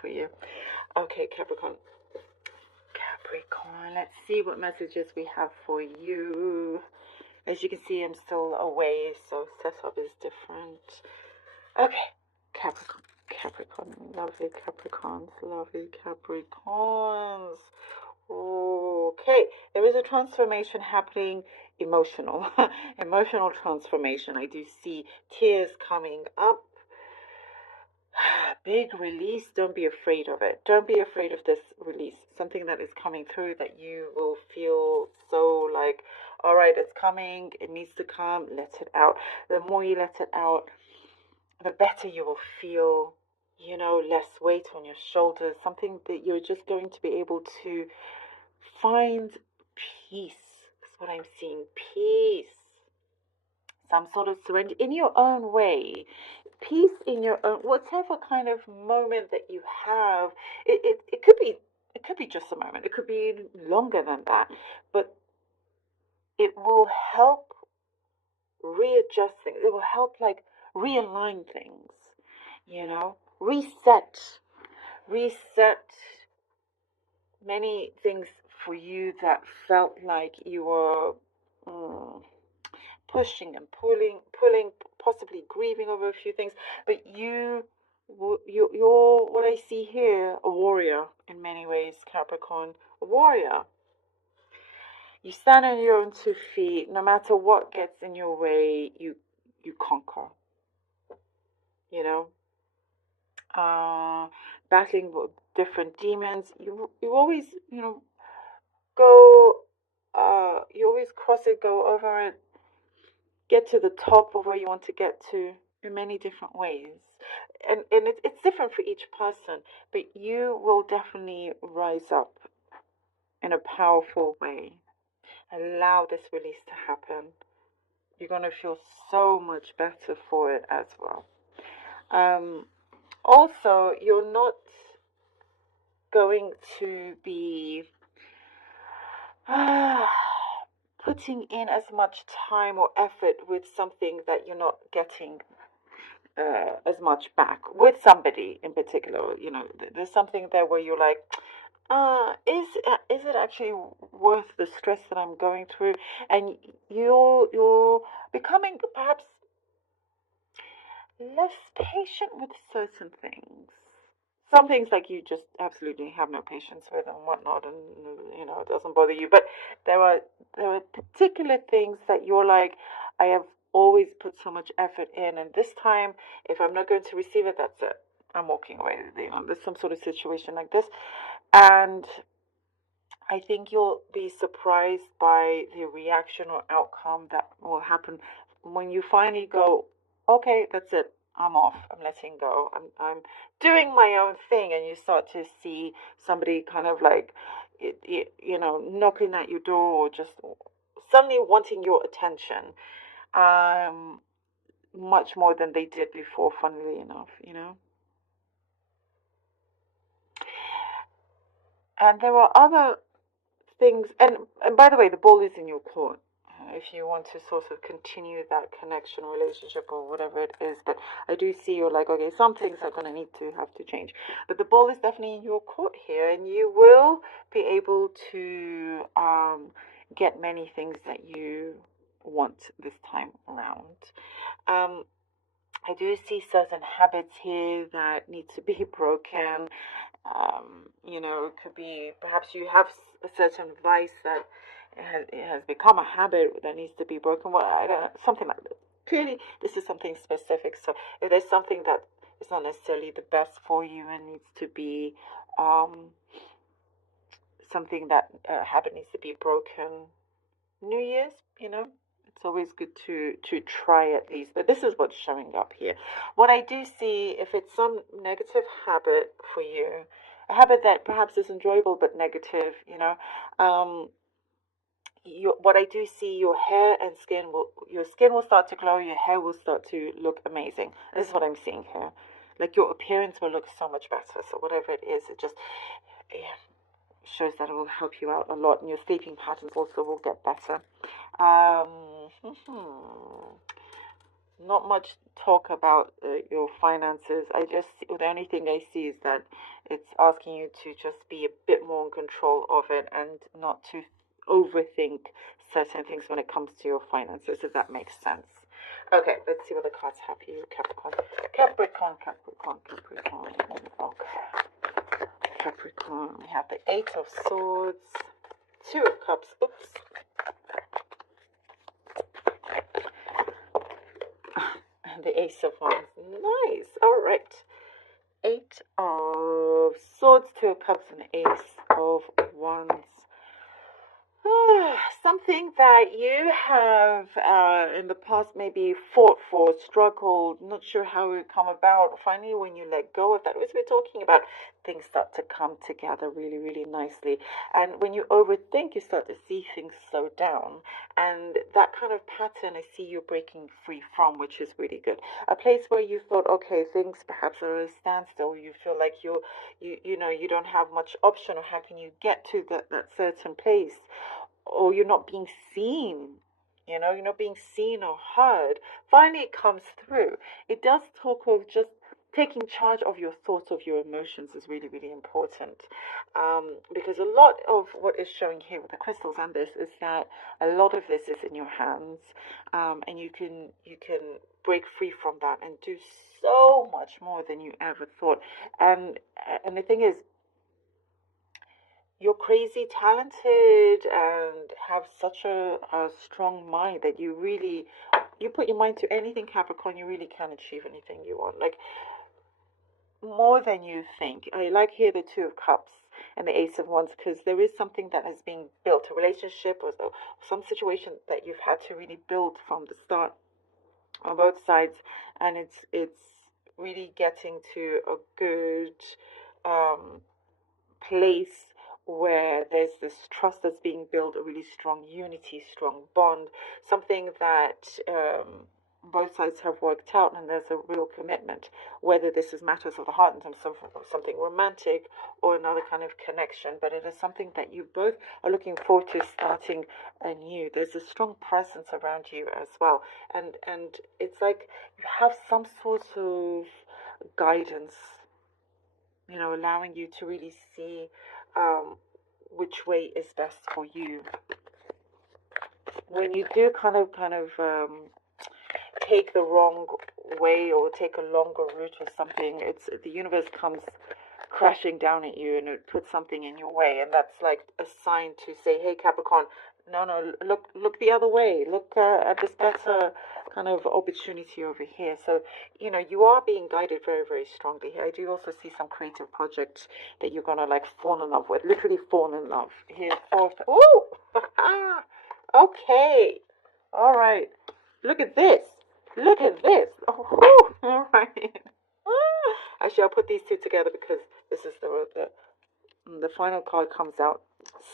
for you. Okay, Capricorn. Capricorn, let's see what messages we have for you. As you can see, I'm still away, so setup is different. Okay, Capricorn. Capricorn, lovely Capricorns, lovely Capricorns. Okay, there is a transformation happening, emotional, emotional transformation. I do see tears coming up. Big release. Don't be afraid of it. Don't be afraid of this release. Something that is coming through that you will feel so like, all right, it's coming. It needs to come. Let it out. The more you let it out, the better you will feel. You know, less weight on your shoulders. Something that you're just going to be able to find peace. That's what I'm seeing. Peace. Some sort of surrender in your own way. Peace in your own, whatever kind of moment that you have. It could be just a moment. It could be longer than that, but it will help readjust things. It will help like realign things. You know, reset many things for you that felt like you were pushing and pulling, possibly grieving over a few things. But you're what I see here, a warrior in many ways, Capricorn, a warrior. You stand on your own 2 feet. No matter what gets in your way, you conquer. You know, battling with different demons. You always, you know, go. You always cross it, go over it, get to the top of where you want to get to in many different ways. And it's different for each person, but you will definitely rise up in a powerful way. Allow this release to happen. You're going to feel so much better for it as well. Also, you're not going to be putting in as much time or effort with something that you're not getting as much back with somebody in particular. You know, there's something there where you're like, is it actually worth the stress that I'm going through? And you're becoming perhaps less patient with certain things. Some things like you just absolutely have no patience with and whatnot, and you know it doesn't bother you. But there are particular things that you're like, I have always put so much effort in, and this time, if I'm not going to receive it, that's it. I'm walking away. You know, there's some sort of situation like this, and I think you'll be surprised by the reaction or outcome that will happen when you finally go, okay, that's it. I'm off. I'm letting go. I'm doing my own thing, and you start to see somebody kind of like, you know, knocking at your door or just suddenly wanting your attention, much more than they did before. Funnily enough, you know. And there are other things, and by the way, the ball is in your court. If you want to sort of continue that connection, relationship, or whatever it is, but I do see you're like, okay, some things are going to need to have to change, but the ball is definitely in your court here, and you will be able to get many things that you want this time around. I do see certain habits here that need to be broken. You know, it could be perhaps you have a certain vice that it has become a habit that needs to be broken. Well, I don't know, something like that. Clearly, this is something specific. So if there's something that is not necessarily the best for you and needs to be something that habit needs to be broken, New Year's, you know, it's always good to try at least. But this is what's showing up here. What I do see, if it's some negative habit for you, a habit that perhaps is enjoyable but negative, you know, what I do see, your hair and your skin will start to glow, your hair will start to look amazing. This is what I'm seeing here. Like your appearance will look so much better. So whatever it is, it just shows that it will help you out a lot, and your sleeping patterns also will get better. not much talk about your finances. The only thing I see is that it's asking you to just be a bit more in control of it and not to overthink certain things when it comes to your finances, if that makes sense. Okay, let's see what the cards have for you, Capricorn. Capricorn, Capricorn, Capricorn. Okay. Capricorn, we have the Eight of Swords, Two of Cups, oops. And the Ace of Wands. Nice. All right. Eight of Swords, Two of Cups, and Ace of Wands. Something that you have in the past maybe fought for, struggled, not sure how it would come about. Finally, when you let go of that, as we're talking about, things start to come together really, really nicely. And when you overthink, you start to see things slow down. And that kind of pattern I see you breaking free from, which is really good. A place where you thought, okay, things perhaps are at a standstill. You feel like you don't have much option, or how can you get to that certain place? Or you're not being seen, you're not being seen or heard. Finally, it comes through. It does talk of just taking charge of your thoughts, of your emotions is really, really important. Because a lot of what is showing here with the crystals and this is that a lot of this is in your hands, and you can break free from that and do so much more than you ever thought. And the thing is, you're crazy talented and have such a strong mind that you put your mind to anything, Capricorn, you really can achieve anything you want. Like, more than you think. I like here the Two of Cups and the Ace of Wands, because there is something that is being built, a relationship or some situation that you've had to really build from the start on both sides, and it's really getting to a good place where there's this trust that's being built, a really strong unity, strong bond, something that both sides have worked out, and there's a real commitment, whether this is matters of the heart in terms of something romantic or another kind of connection, but it is something that you both are looking forward to starting anew. There's a strong presence around you as well, and it's like you have some sort of guidance, allowing you to really see which way is best for you. When you do kind of take the wrong way or take a longer route or something, it's the universe comes crashing down at you and it puts something in your way, and that's like a sign to say, hey, Capricorn, no, look the other way, look at this better kind of opportunity over here. So you are being guided very, very strongly here. I do also see some creative projects that you're gonna like fall in love with, literally fall in love here. Oh, okay, all right, look at this, oh, all right. Actually, I'll put these two together because this is the final card comes out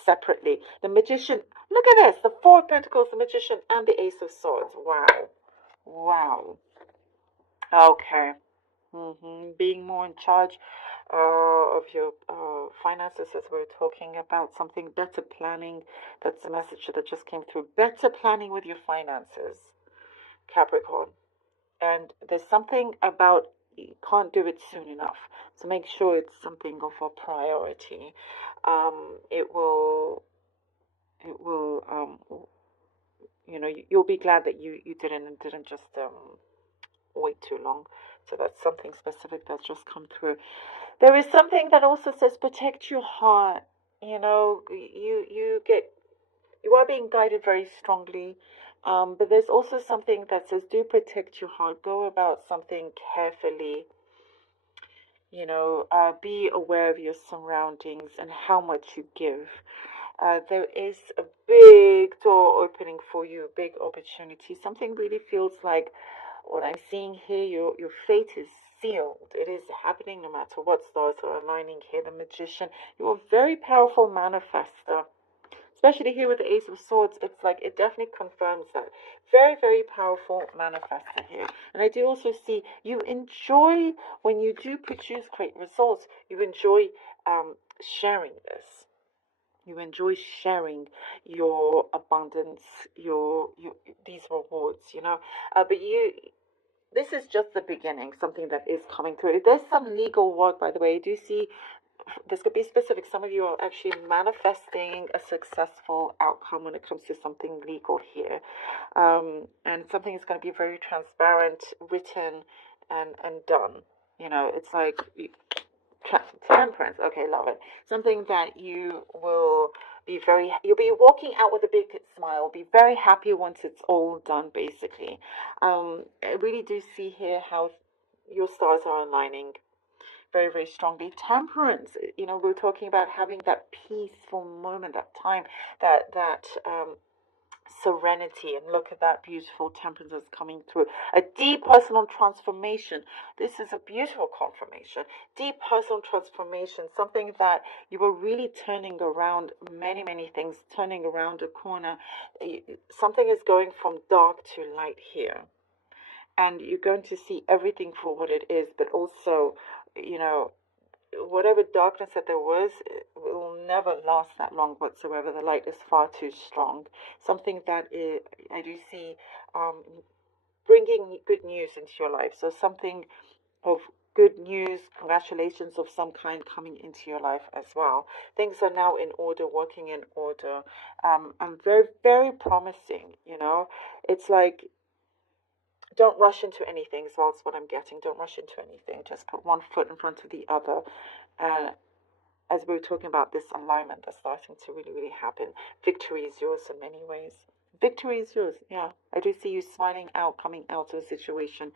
separately. The Magician. Look at this. The Four of Pentacles, the Magician, and the Ace of Swords. Wow. Okay. Being more in charge of your finances, as we're talking about, something better planning. That's the message that just came through. Better planning with your finances, Capricorn. And there's something about you can't do it soon enough. So make sure it's something of a priority. You'll be glad that you didn't just wait too long. So that's something specific that's just come through. There is something that also says protect your heart. You are being guided very strongly. But there's also something that says do protect your heart. Go about something carefully. Be aware of your surroundings and how much you give. There is a big door opening for you, a big opportunity. Something really feels like what I'm seeing here, your fate is sealed. It is happening no matter what stars are aligning here. The Magician, you're a very powerful manifester. Especially here with the Ace of Swords, it's like it definitely confirms that. Very, very powerful manifester here. And I do also see you enjoy, when you do produce great results, you enjoy sharing this. You enjoy sharing your abundance, your these rewards, but this is just the beginning, something that is coming through. There's some legal work, by the way. Do you see? This could be specific. Some of you are actually manifesting a successful outcome when it comes to something legal here. And something is going to be very transparent, written, and done. You know, it's like temperance. Okay, love it. Something that you will be you'll be walking out with a big smile, be very happy once it's all done, basically. I really do see here how your stars are aligning very, very strongly. Temperance, you know, we're talking about having that peaceful moment, that time, that serenity. And look at that beautiful temperance that's coming through. A deep personal transformation. This is a beautiful confirmation. Deep personal transformation, something that you were really turning around many, many things, turning around a corner. Something is going from dark to light here. And you're going to see everything for what it is, but also, you know, whatever darkness that there was, it will never last that long whatsoever. The light is far too strong. Something that I do see bringing good news into your life. So something of good news, congratulations of some kind coming into your life as well. Things are now in order, working in order, and very, very promising. You know, it's like, don't rush into anything, as well as what I'm getting. Don't rush into anything. Just put one foot in front of the other. And as we were talking about this alignment that's starting to really, really happen, victory is yours in many ways. Victory is yours. Yeah. I do see you smiling out, coming out of a situation.